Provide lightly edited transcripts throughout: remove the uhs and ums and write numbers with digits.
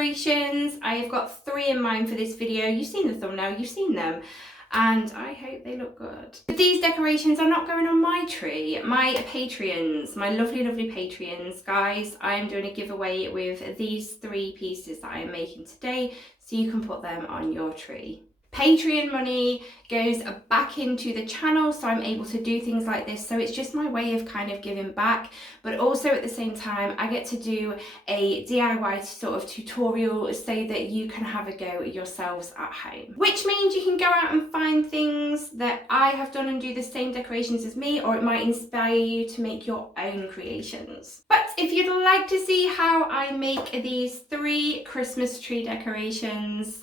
decorations. I've got 3 in mind for this video. You've seen the thumbnail, you've seen them, and I hope they look good. But these decorations are not going on my tree. My Patreons, my lovely, lovely Patreons, guys, I am doing a giveaway with these 3 pieces that I am making today, so you can put them on your tree. Patreon money goes back into the channel, so I'm able to do things like this. So it's just my way of kind of giving back, but also at the same time I get to do a DIY sort of tutorial so that you can have a go yourselves at home, which means you can go out and find things that I have done and do the same decorations as me, or it might inspire you to make your own creations. But if you'd like to see how I make these 3 Christmas tree decorations,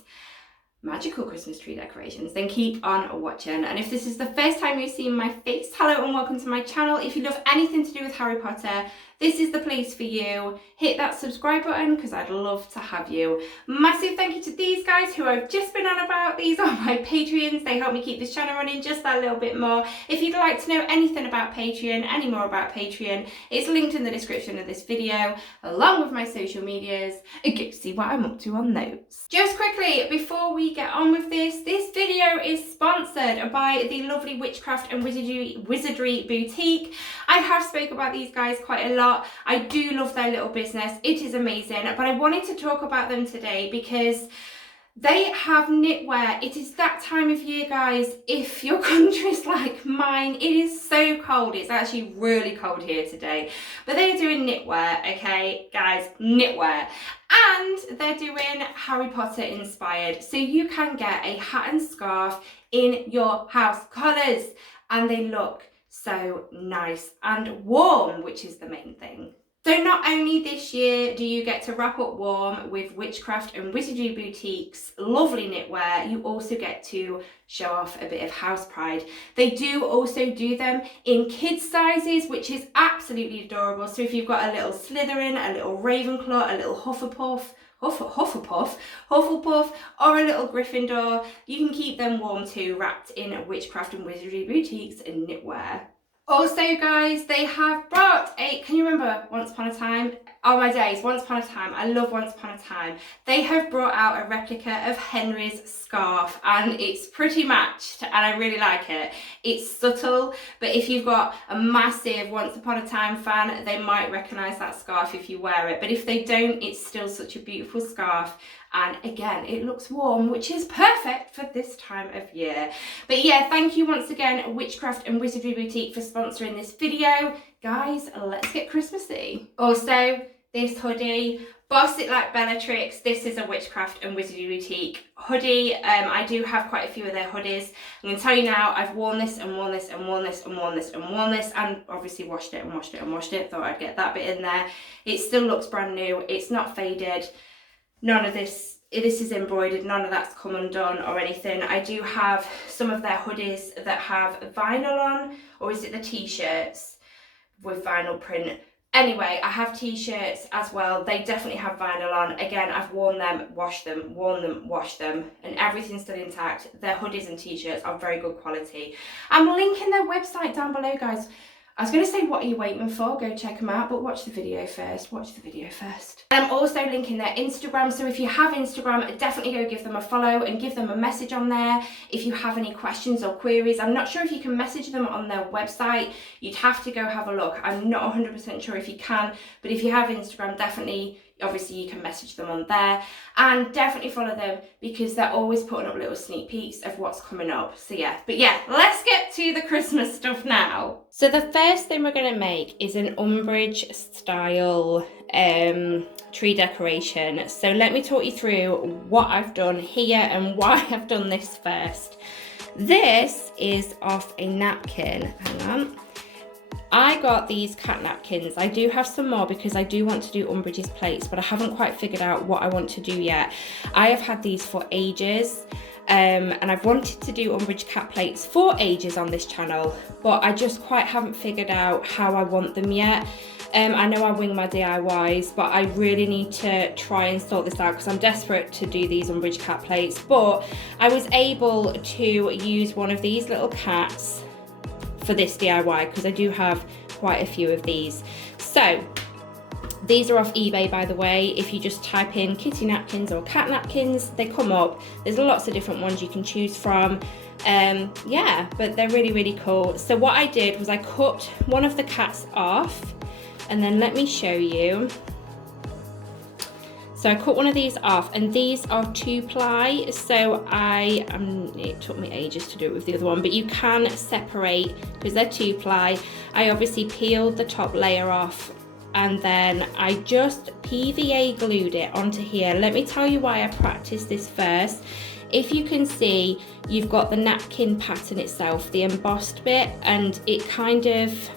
magical Christmas tree decorations, then keep on watching. And if this is the first time you've seen my face, hello and welcome to my channel. If you love anything to do with Harry Potter, this is the place for you. Hit that subscribe button because I'd love to have you. Massive thank you to these guys who I've just been on about. These are my Patreons. They help me keep this channel running just that little bit more. If you'd like to know anything about Patreon, any more about Patreon, it's linked in the description of this video, along with my social medias, and go see what I'm up to on those. Just quickly, before we get on with this video is sponsored by the lovely Witchcraft and Wizardry Boutique. I have spoke about these guys quite a lot. I do love their little business. It is amazing, but I wanted to talk about them today because they have knitwear. It is that time of year, guys. If your country's like mine, it is so cold. It's actually really cold here today. But they are doing knitwear, okay, guys, knitwear. And they're doing Harry Potter inspired. So you can get a hat and scarf in your house colours, and they look so nice and warm, which is the main thing. So not only this year do you get to wrap up warm with Witchcraft and Wizardry Boutique's lovely knitwear, you also get to show off a bit of house pride. They do also do them in kids sizes, which is absolutely adorable. So if you've got a little Slytherin, a little Ravenclaw, a little Hufflepuff, or a little Gryffindor, you can keep them warm too, wrapped in Witchcraft and Wizardry Boutique's knitwear. Also, guys, they have brought a, can you remember Once Upon a Time? Oh my days, Once Upon a Time. I love Once Upon a Time. They have brought out a replica of Henry's scarf, and it's pretty matched, and I really like it. It's subtle, but if you've got a massive Once Upon a Time fan, they might recognise that scarf if you wear it. But if they don't, it's still such a beautiful scarf. And again, it looks warm, which is perfect for this time of year. But yeah, thank you once again, Witchcraft and Wizardry Boutique, for sponsoring this video. Guys, let's get Christmassy. Also, this hoodie, Boss It Like Bellatrix. This is a Witchcraft and Wizardry Boutique hoodie. I do have quite a few of their hoodies. I'm going to tell you now, I've worn this and worn this and worn this and worn this and worn this, and obviously washed it and washed it and washed it. Thought I'd get that bit in there. It still looks brand new. It's not faded. None of this is embroidered, none of that's come undone or anything. I do have some of their hoodies that have vinyl on, or is it the t-shirts with vinyl print? Anyway, I have t-shirts as well. They definitely have vinyl on. Again, I've worn them, washed them, worn them, washed them, and everything's still intact. Their hoodies and t-shirts are very good quality. I'm linking their website down below, guys. I was going to say, what are you waiting for? Go check them out, but watch the video first. Watch the video first. And I'm also linking their Instagram, so if you have Instagram, definitely go give them a follow and give them a message on there if you have any questions or queries. I'm not sure if you can message them on their website. You'd have to go have a look. I'm not 100% sure if you can, but if you have Instagram, definitely, obviously you can message them on there, and definitely follow them because they're always putting up little sneak peeks of what's coming up. So yeah, but yeah, let's get to the Christmas stuff now. So the first thing we're going to make is an Umbridge style tree decoration. So let me talk you through what I've done here and why I've done this first. This is off a napkin. Hang on. I got these cat napkins. I do have some more because I do want to do Umbridge's plates, but I haven't quite figured out what I want to do yet. I have had these for ages, and I've wanted to do Umbridge cat plates for ages on this channel, but I just quite haven't figured out how I want them yet. I know I wing my DIYs, but I really need to try and sort this out because I'm desperate to do these Umbridge cat plates. But I was able to use one of these little cats for this DIY because I do have quite a few of these. So These are off eBay, by the way. If you just type in kitty napkins or cat napkins, they come up. There's lots of different ones you can choose from. Yeah, but they're really, really cool. So what I did was I cut one of the cats off, and then let me show you. So I cut one of these off, and these are 2-ply. So it took me ages to do it with the other one, but you can separate because they're 2-ply. I obviously peeled the top layer off, and then I just PVA glued it onto here. Let me tell you why I practiced this first. If you can see, you've got the napkin pattern itself, the embossed bit, and it kind of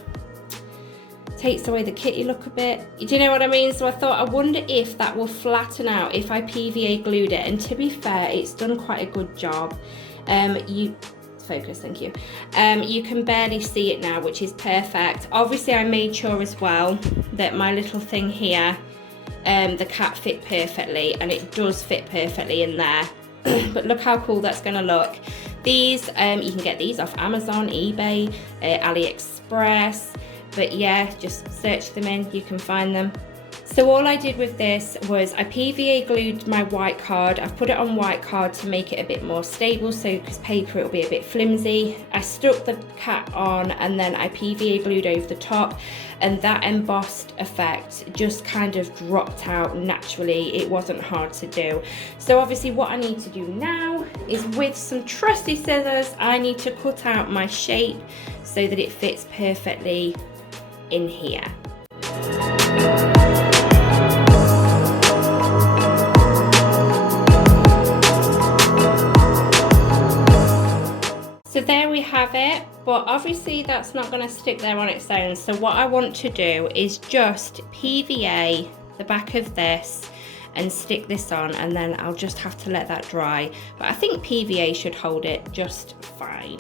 takes away the kitty look a bit. Do you know what I mean? So I thought, I wonder if that will flatten out if I PVA glued it. And to be fair, it's done quite a good job. Focus, thank you. You can barely see it now, which is perfect. Obviously, I made sure as well that my little thing here, the cat fit perfectly, and it does fit perfectly in there. But look how cool that's gonna look. These, you can get these off Amazon, eBay, AliExpress. But yeah, just search them in, you can find them. So all I did with this was I PVA glued my white card. I've put it on white card to make it a bit more stable, so because paper it'll be a bit flimsy. I stuck the cat on, and then I PVA glued over the top, and that embossed effect just kind of dropped out naturally. It wasn't hard to do. So obviously what I need to do now is, with some trusty scissors, I need to cut out my shape so that it fits perfectly in here. So there we have it, but obviously that's not going to stick there on its own. So what I want to do is just PVA the back of this and stick this on, and then I'll just have to let that dry. But I think PVA should hold it just fine.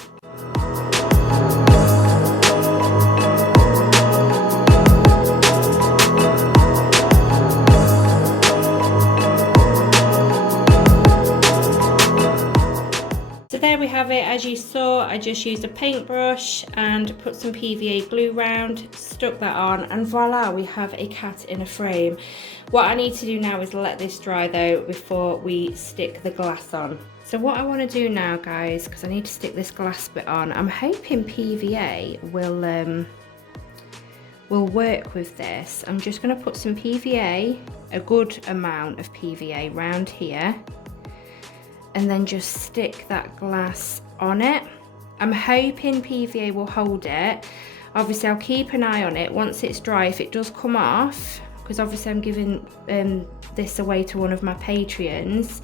There we have it. As you saw, I just used a paintbrush and put some PVA glue round, stuck that on, and voila, we have a cat in a frame. What I need to do now is let this dry though before we stick the glass on. So what I want to do now, guys, because I need to stick this glass bit on, I'm hoping PVA will work with this. I'm just going to put some PVA, a good amount of PVA round here, and then just stick that glass on it. I'm hoping PVA will hold it. Obviously I'll keep an eye on it once it's dry. If it does come off, because obviously I'm giving this away to one of my Patreons,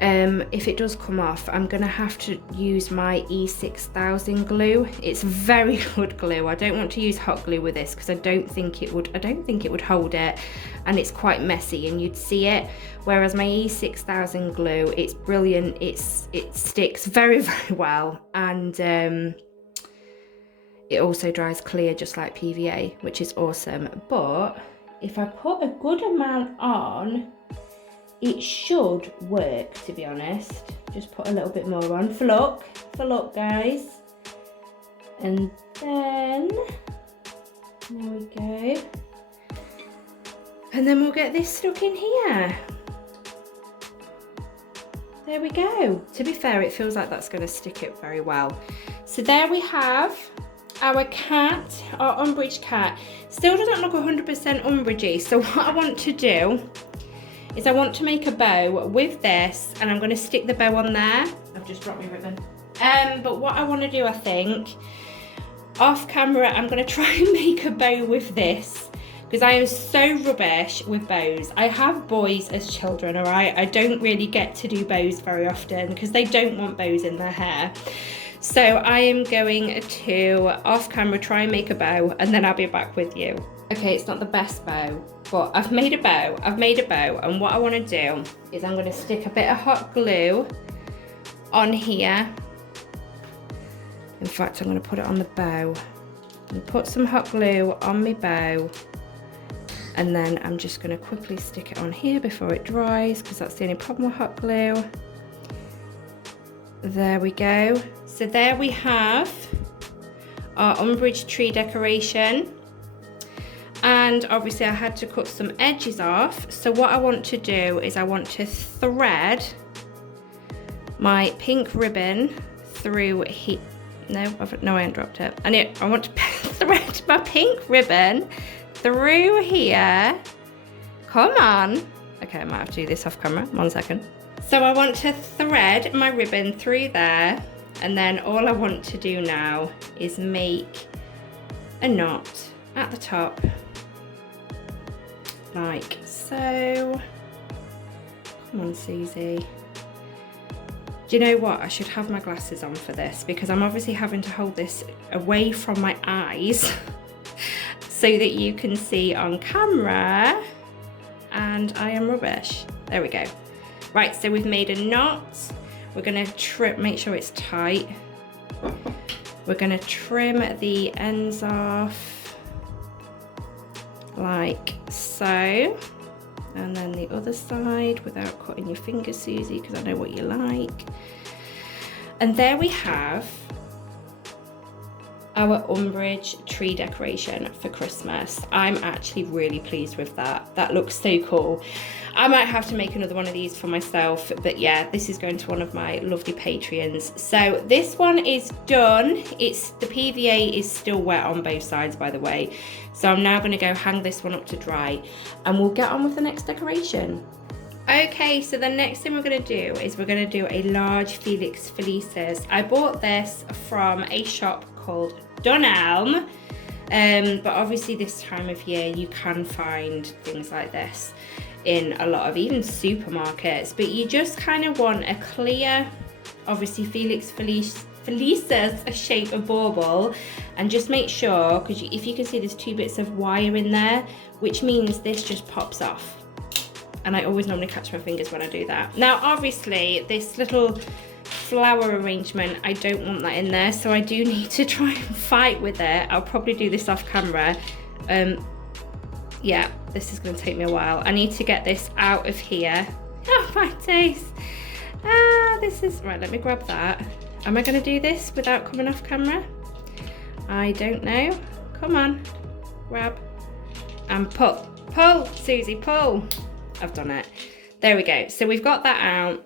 if it does come off, I'm gonna have to use my E6000 glue. It's very good glue. I don't want to use hot glue with this because I don't think it would hold it, and it's quite messy and you'd see it. Whereas my E6000 glue, it's brilliant. It sticks very, very well, and it also dries clear just like PVA, which is awesome. But if I put a good amount on, it should work, to be honest. Just put a little bit more on for luck, guys. And then, there we go. And then we'll get this stuck in here. There we go. To be fair, it feels like that's gonna stick it very well. So there we have our cat, our Umbridge cat. Still doesn't look 100% Umbridgey. So what I want to do is I want to make a bow with this, and I'm going to stick the bow on there. I've just dropped my ribbon. But what I want to do, I think, off camera, I'm going to try and make a bow with this, because I am so rubbish with bows. I have boys as children, all right? I don't really get to do bows very often because they don't want bows in their hair. So I am going to, off camera, try and make a bow, and then I'll be back with you. Okay, it's not the best bow, but I've made a bow, and what I want to do is I'm going to stick a bit of hot glue on here. In fact, I'm going to put it on the bow. And put some hot glue on my bow, and then I'm just going to quickly stick it on here before it dries, because that's the only problem with hot glue. There we go. So there we have our Umbridge tree decoration. And obviously I had to cut some edges off. So what I want to do is I want to thread my pink ribbon through here. No, I ain't dropped it. I want to thread my pink ribbon through here. Come on. Okay, I might have to do this off camera. 1 second. So I want to thread my ribbon through there, and then all I want to do now is make a knot at the top, like so. Come on, Susie. Do you know what? I should have my glasses on for this because I'm obviously having to hold this away from my eyes so that you can see on camera, and I am rubbish. There we go. Right, so we've made a knot. We're gonna make sure it's tight. We're gonna trim the ends off like so. And then the other side without cutting your fingers, Susie, because I know what you like. And there we have our Umbridge tree decoration for Christmas. I'm actually really pleased with that. That looks so cool. I might have to make another one of these for myself, but yeah, this is going to one of my lovely Patreons. So this one is done. The PVA is still wet on both sides, by the way. So I'm now gonna go hang this one up to dry, and we'll get on with the next decoration. Okay, so the next thing we're gonna do is we're gonna do a large Felix Felices. I bought this from a shop called Dunelm, but obviously this time of year you can find things like this in a lot of even supermarkets, but you just kind of want a clear, obviously Felix Felices, a shape of bauble, and just make sure, because if you can see there's 2 bits of wire in there, which means this just pops off. And I always normally catch my fingers when I do that. Now obviously this little flower arrangement, I don't want that in there, so I do need to try and fight with it. I'll probably do this off camera. Yeah, this is going to take me a while. I need to get this out of here. Oh my days. This is, right, let me grab that. Am I going to do this without coming off camera? I don't know. Come on, grab and pull. Pull, Susie, pull. I've done it. There we go. So we've got that out.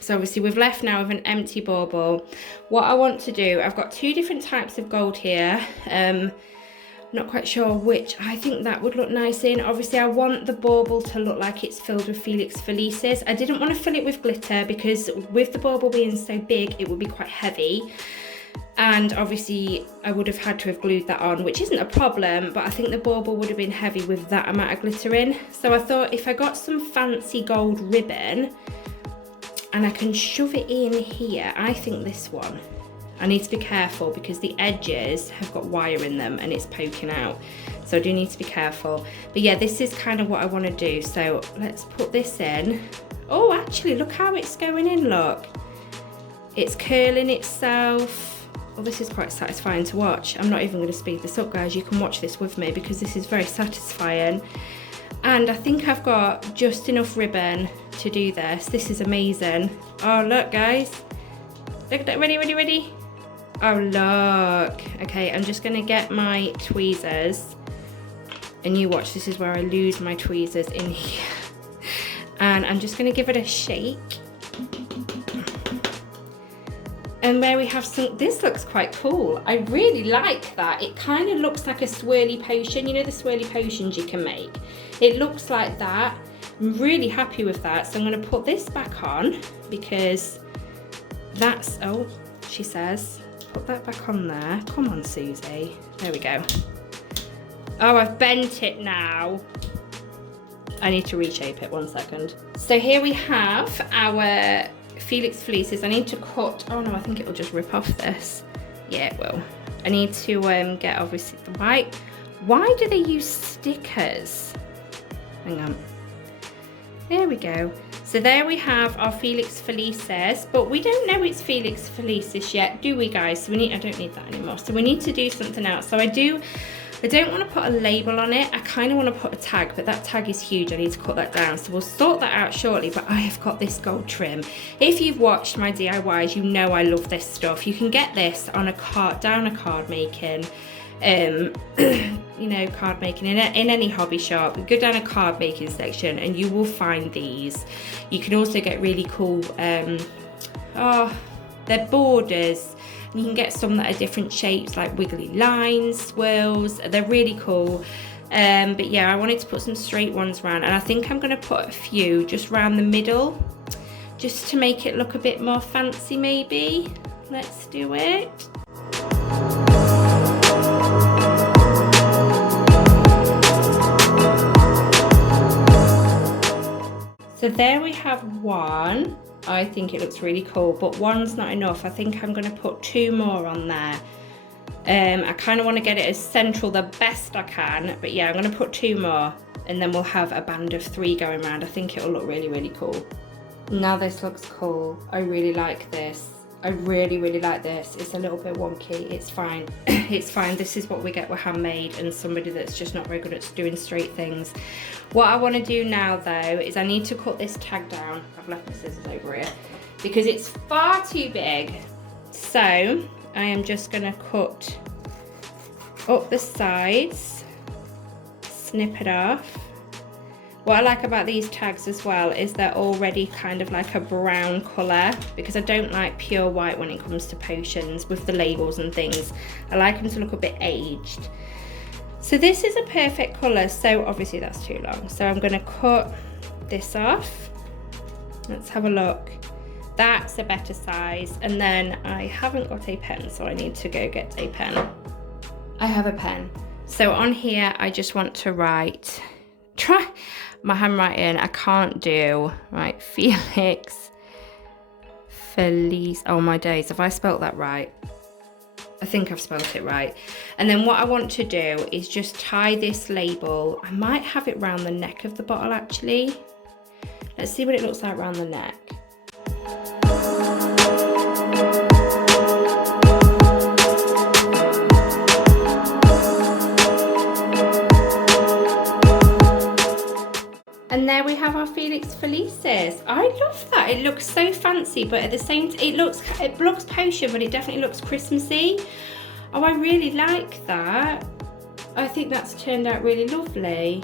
So obviously we've left now with an empty bauble. What I want to do, I've got 2 different types of gold here. Not quite sure which I think that would look nice in. Obviously I want the bauble to look like it's filled with Felix Felices. I didn't want to fill it with glitter because with the bauble being so big, it would be quite heavy. And obviously I would have had to have glued that on, which isn't a problem, but I think the bauble would have been heavy with that amount of glitter in. So I thought if I got some fancy gold ribbon and I can shove it in here, I think this one. I need to be careful because the edges have got wire in them and it's poking out. So I do need to be careful. But yeah, this is kind of what I want to do. So let's put this in. Oh, actually, look how it's going in, look. It's curling itself. Oh, this is quite satisfying to watch. I'm not even going to speed this up, guys. You can watch this with me because this is very satisfying. And I think I've got just enough ribbon to do this. This is amazing. Oh, look, guys. Look at that, ready, ready, ready. Oh, look. Okay, I'm just gonna get my tweezers. And you watch, this is where I lose my tweezers in here. And I'm just gonna give it a shake. And there we have some, this looks quite cool. I really like that. It kind of looks like a swirly potion. You know the swirly potions you can make? It looks like that. I'm really happy with that. So I'm gonna put this back on because that's, oh, she says, put that back on there. Come on, Susie. There we go. Oh, I've bent it now. I need to reshape it, 1 second. So here we have our Felix Felices. I need to cut, oh no, I think it will just rip off this. Yeah, it will. I need to get obviously the white. Why do they use stickers? Hang on. There we go. So there we have our Felix Felices, but we don't know it's Felix Felices yet, do we, guys? So I don't need that anymore. So we need to do something else. So I don't want to put a label on it. I kind of want to put a tag, but that tag is huge. I need to cut that down. So we'll sort that out shortly, but I have got this gold trim. If you've watched my DIYs, you know I love this stuff. You can get this on a card, down a card making you know, card making in any hobby shop. Go down a card making section and you will find these. You can also get really cool, they're borders. You can get some that are different shapes, like wiggly lines, swirls. They're really cool. But yeah, I wanted to put some straight ones around, and I think I'm going to put a few just around the middle, just to make it look a bit more fancy maybe. Let's do it. So there we have one. I think it looks really cool, but one's not enough. I think I'm going to put 2 more on there. I kind of want to get it as central the best I can, but yeah, I'm going to put 2 more, and then we'll have a band of 3 going around. I think it'll look really, really cool. Now this looks cool. I really like this. I really, really like this. It's a little bit wonky. It's fine. It's fine. This is what we get with handmade and somebody that's just not very good at doing straight things. What I want to do now though is I need to cut this tag down. I've left my scissors over here because it's far too big. So I am just going to cut up the sides, snip it off. What I like about these tags as well is they're already kind of like a brown colour, because I don't like pure white when it comes to potions with the labels and things. I like them to look a bit aged. So this is a perfect colour, so obviously that's too long. So I'm going to cut this off. Let's have a look. That's a better size. And then I haven't got a pen, so I need to go get a pen. I have a pen. So on here I just want to write, try my handwriting, I can't do, right, Felix, Feliz, oh my days, have I spelt that right? I think I've spelt it right. And then what I want to do is just tie this label. I might have it round the neck of the bottle actually. Let's see what it looks like round the neck. And there we have our Felix Felices. I love that. It looks so fancy, but at the same time, it looks potion, but it definitely looks Christmassy. Oh, I really like that. I think that's turned out really lovely.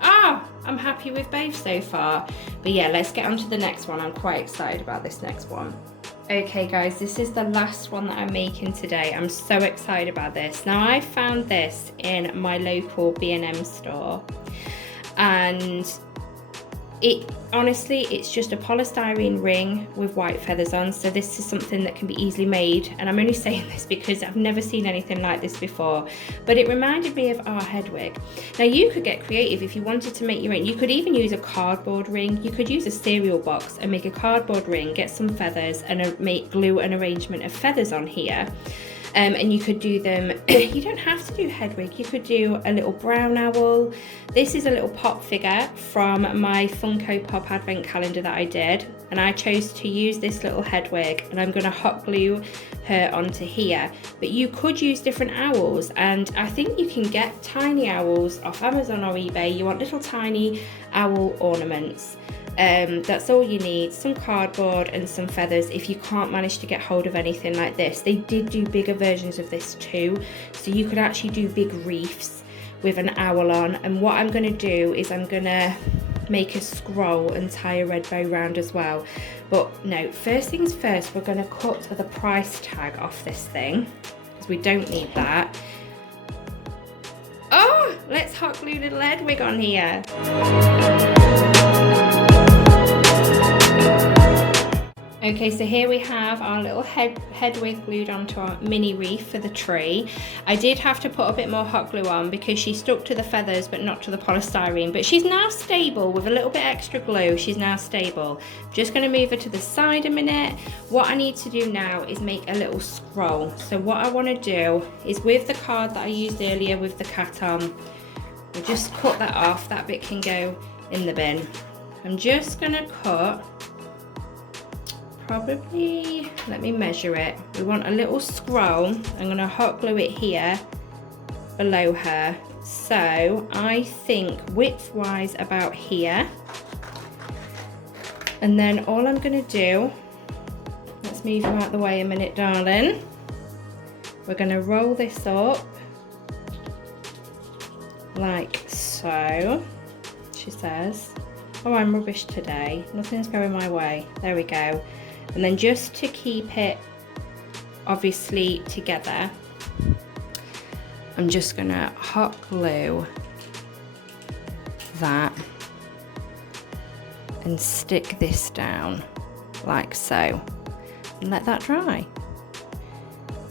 Ah, I'm happy with both so far. But yeah, let's get on to the next one. I'm quite excited about this next one. Okay guys, this is the last one that I'm making today. I'm so excited about this. Now I found this in my local B&M store. And honestly, it's just a polystyrene ring with white feathers on. So this is something that can be easily made. And I'm only saying this because I've never seen anything like this before. But it reminded me of our Edwig. Now you could get creative if you wanted to make your own. You could even use a cardboard ring. You could use a cereal box and make a cardboard ring, get some feathers and glue an arrangement of feathers on here. And you could do them, you don't have to do Hedwig, you could do a little brown owl. This is a little pop figure from my Funko Pop advent calendar that I did, and I chose to use this little Hedwig, and I'm going to hot glue her onto here. But you could use different owls, and I think you can get tiny owls off Amazon or eBay. You want little tiny owl ornaments. That's all you need, some cardboard and some feathers if you can't manage to get hold of anything like this. They did do bigger versions of this too, so you could actually do big wreaths with an owl on. And what I'm going to do is I'm going to make a scroll and tie a red bow round as well. But no, first things first, we're going to cut the price tag off this thing because we don't need that. Oh, let's hot glue little Edwig on here. Okay, so here we have our little Hedwig glued onto our mini wreath for the tree. I did have to put a bit more hot glue on because she stuck to the feathers but not to the polystyrene. But she's now stable with a little bit extra glue. She's now stable. I'm just going to move her to the side a minute. What I need to do now is make a little scroll. So what I want to do is with the card that I used earlier with the cat on, we'll just cut that off. That bit can go in the bin. I'm just going to cut probably, let me measure it. We want a little scroll. I'm going to hot glue it here below her. So I think width wise about here. And then all I'm going to do, let's move you out the way a minute, darling. We're going to roll this up like so, she says. Oh, I'm rubbish today. Nothing's going my way. There we go. And then just to keep it obviously together, I'm just gonna hot glue that and stick this down like so and let that dry.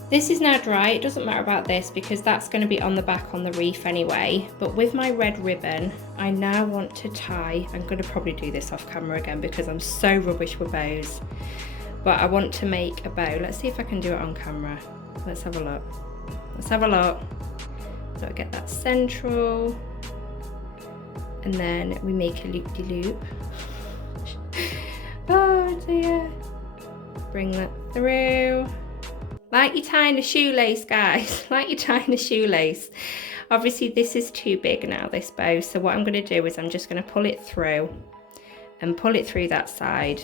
This is now dry. It doesn't matter about this because that's going to be on the back on the wreath anyway, but with my red ribbon I now want to tie. I'm going to probably do this off camera again because I'm so rubbish with bows, but I want to make a bow. Let's see if I can do it on camera. Let's have a look. Let's have a look. So I get that central and then we make a loop-de-loop. Oh dear. Bring that through. Like you're tying a shoelace, guys. Like you're tying a shoelace. Obviously this is too big now, this bow, so what I'm going to do is I'm just going to pull it through and pull it through that side.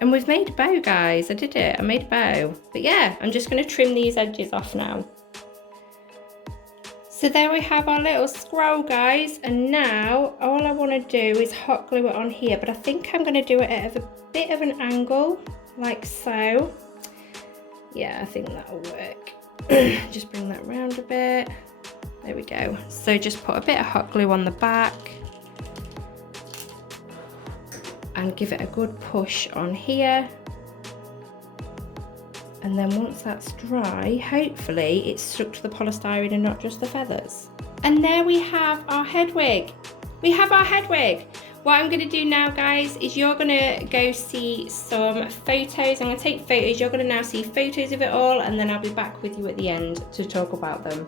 And we've made a bow, guys. I did it. I made a bow. But yeah, I'm just going to trim these edges off now. So there we have our little scroll, guys, and now all I want to do is hot glue it on here, but I think I'm going to do it at a bit of an angle, like so. Yeah, I think that'll work. Just bring that round a bit. There we go. So just put a bit of hot glue on the back and give it a good push on here. And then once that's dry, hopefully it's stuck to the polystyrene and not just the feathers. And there we have our head wig. We have our head wig. What I'm going to do now, guys, is you're going to go see some photos. I'm going to take photos. You're going to now see photos of it all, and then I'll be back with you at the end to talk about them.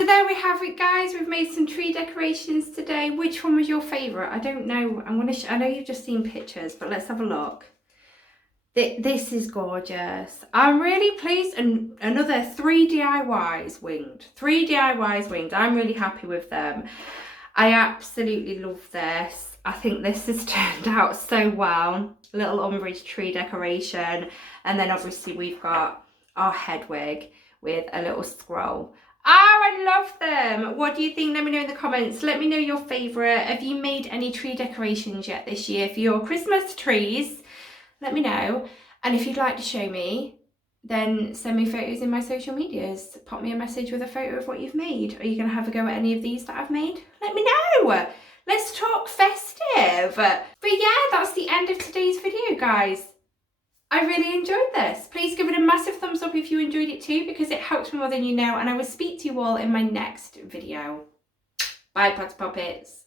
So there we have it, guys. We've made some tree decorations today. Which one was your favourite? I don't know. I know you've just seen pictures, but let's have a look. This is gorgeous. I'm really pleased, and another 3 DIYs winged. 3 DIYs winged. I'm really happy with them. I absolutely love this. I think this has turned out so well. Little Umbridge tree decoration, and then obviously we've got our head wig with a little scroll. Oh, I love them. What do you think? Let me know in the comments. Let me know your favourite. Have you made any tree decorations yet this year for your Christmas trees? Let me know. And if you'd like to show me, then send me photos in my social medias. Pop me a message with a photo of what you've made. Are you going to have a go at any of these that I've made? Let me know. Let's talk festive. But yeah, that's the end of today's video, guys. I really enjoyed this. Please give it a massive thumbs up if you enjoyed it too, because it helps me more than you know. And I will speak to you all in my next video. Bye, Poppets.